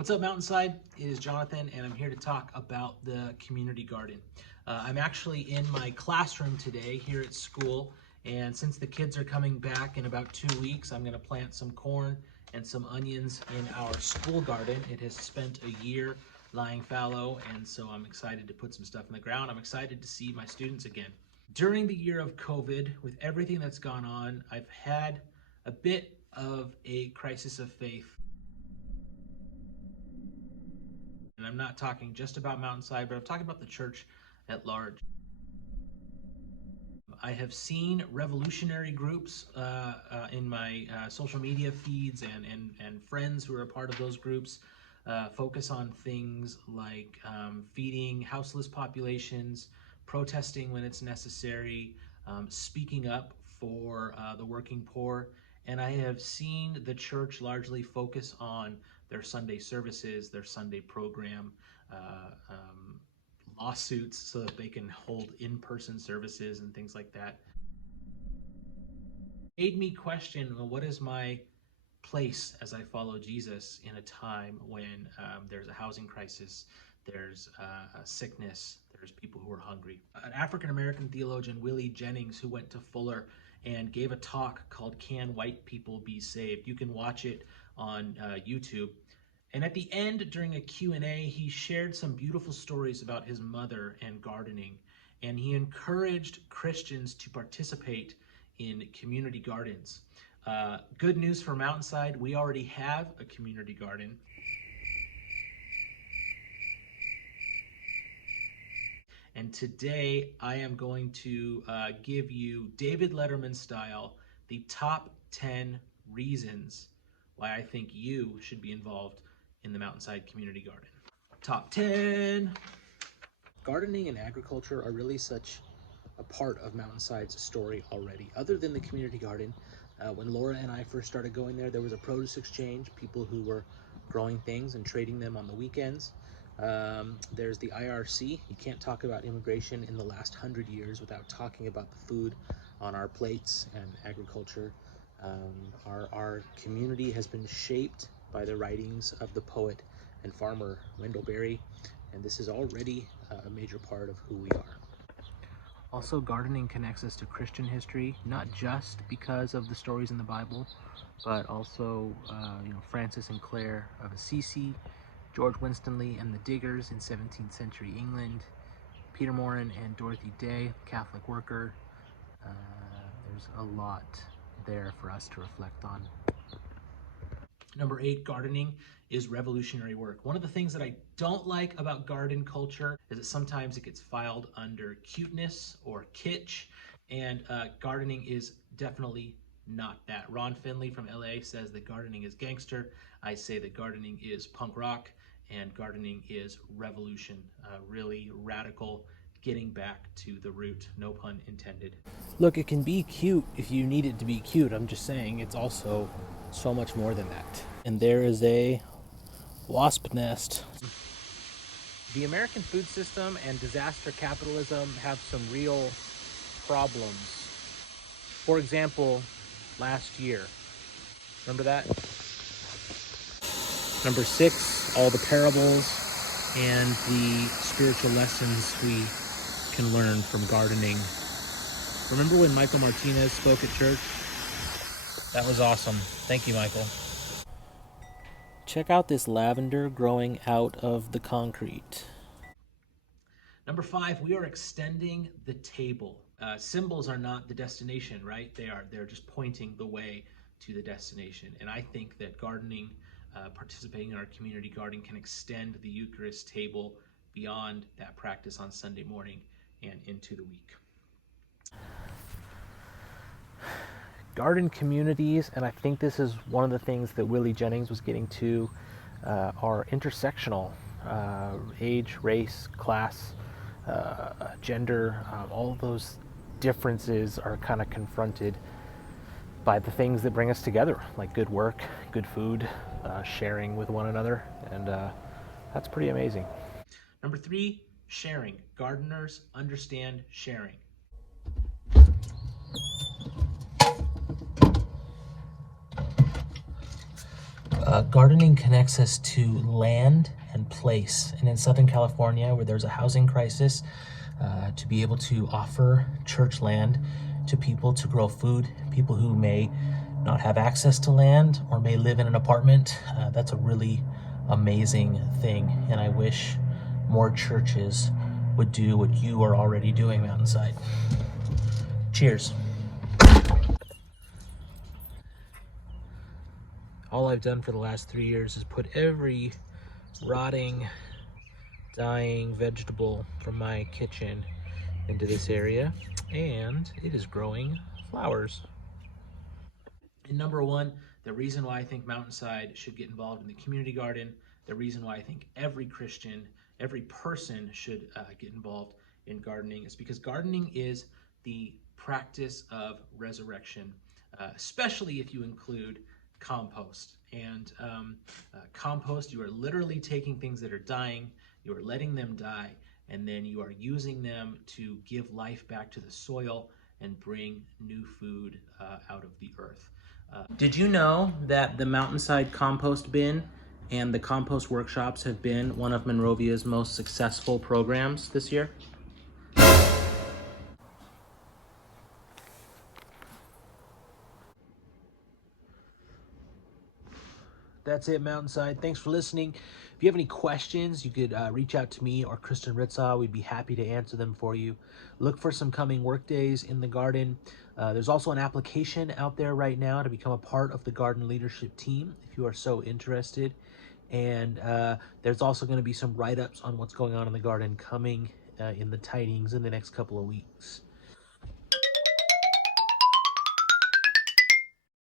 What's up, Mountainside? It is Jonathan, and I'm here to talk about the community garden. I'm actually in my classroom today here at school, and since the kids are coming back in about 2 weeks, I'm going to plant some corn and some onions in our school garden. It has spent a year lying fallow, and so I'm excited to put some stuff in the ground. I'm excited to see my students again. During the year of COVID, with everything that's gone on, I've had a bit of a crisis of faith. And I'm not talking just about Mountainside, but I'm talking about the church at large. I have seen revolutionary groups in my social media feeds and friends who are a part of those groups focus on things like feeding houseless populations, protesting when it's necessary, speaking up for the working poor. And I have seen the church largely focus on their Sunday services, their Sunday program, lawsuits so that they can hold in-person services and things like that. Made me question, well, what is my place as I follow Jesus in a time when there's a housing crisis, there's a sickness, there's people who are hungry. An African-American theologian, Willie Jennings, who went to Fuller and gave a talk called Can White People Be Saved? You can watch it on YouTube. And at the end, during a Q&A, he shared some beautiful stories about his mother and gardening. And he encouraged Christians to participate in community gardens. Good news for Mountainside, we already have a community garden. And today I am going to give you, David Letterman style, the top 10 reasons why I think you should be involved in the Mountainside Community Garden. Top 10. Gardening and agriculture are really such a part of Mountainside's story already. Other than the community garden, when Laura and I first started going there was a produce exchange, people who were growing things and trading them on the weekends. There's the IRC. You can't talk about immigration in the last 100 years without talking about the food on our plates and agriculture. Our community has been shaped by the writings of the poet and farmer Wendell Berry, and this is already a major part of who we are. Also, gardening connects us to Christian history, not just because of the stories in the Bible, but also, Francis and Clare of Assisi, George Winstanley and the Diggers in 17th century England, Peter Morin and Dorothy Day, Catholic worker. There's a lot there for us to reflect on. Number 8, gardening is revolutionary work. One of the things that I don't like about garden culture is that sometimes it gets filed under cuteness or kitsch, and gardening is definitely not that. Ron Finley from LA says that gardening is gangster. I say that gardening is punk rock, and gardening is revolution, really radical, getting back to the root, no pun intended. Look, it can be cute if you need it to be cute. I'm just saying it's also so much more than that. And there is a wasp nest. The American food system and disaster capitalism have some real problems. For example, last year, remember that? Number 6, all the parables and the spiritual lessons we can learn from gardening. Remember when Michael Martinez spoke at church? That was awesome. Thank you, Michael. Check out this lavender growing out of the concrete. Number 5, we are extending the table. Symbols are not the destination, right? They're just pointing the way to the destination. And I think that gardening, participating in our community garden, can extend the Eucharist table beyond that practice on Sunday morning and into the week. Garden communities, and I think this is one of the things that Willie Jennings was getting to, are intersectional. Age, race, class, gender, all of those differences are kind of confronted by the things that bring us together, like good work, good food, sharing with one another, and that's pretty amazing. Number 3, sharing. Gardeners understand sharing. Gardening connects us to land and place. And in Southern California, where there's a housing crisis, to be able to offer church land to people to grow food, people who may not have access to land or may live in an apartment, that's a really amazing thing. And I wish more churches would do what you are already doing, Mountainside. Cheers. All I've done for the last 3 years is put every rotting, dying vegetable from my kitchen into this area, and it is growing flowers. And number one, the reason why I think Mountainside should get involved in the community garden, the reason why I think every Christian, every person should get involved in gardening is because gardening is the practice of resurrection, especially if you include compost. And compost, you are literally taking things that are dying, you are letting them die, and then you are using them to give life back to the soil and bring new food out of the earth. Did you know that the Mountainside Compost Bin and the Compost Workshops have been one of Monrovia's most successful programs this year? That's it, Mountainside. Thanks for listening. If you have any questions, you could reach out to me or Kristen Ritzaw. We'd be happy to answer them for you. Look for some coming work days in the garden. There's also an application out there right now to become a part of the garden leadership team if you are so interested. And there's also going to be some write-ups on what's going on in the garden coming in the tidings in the next couple of weeks.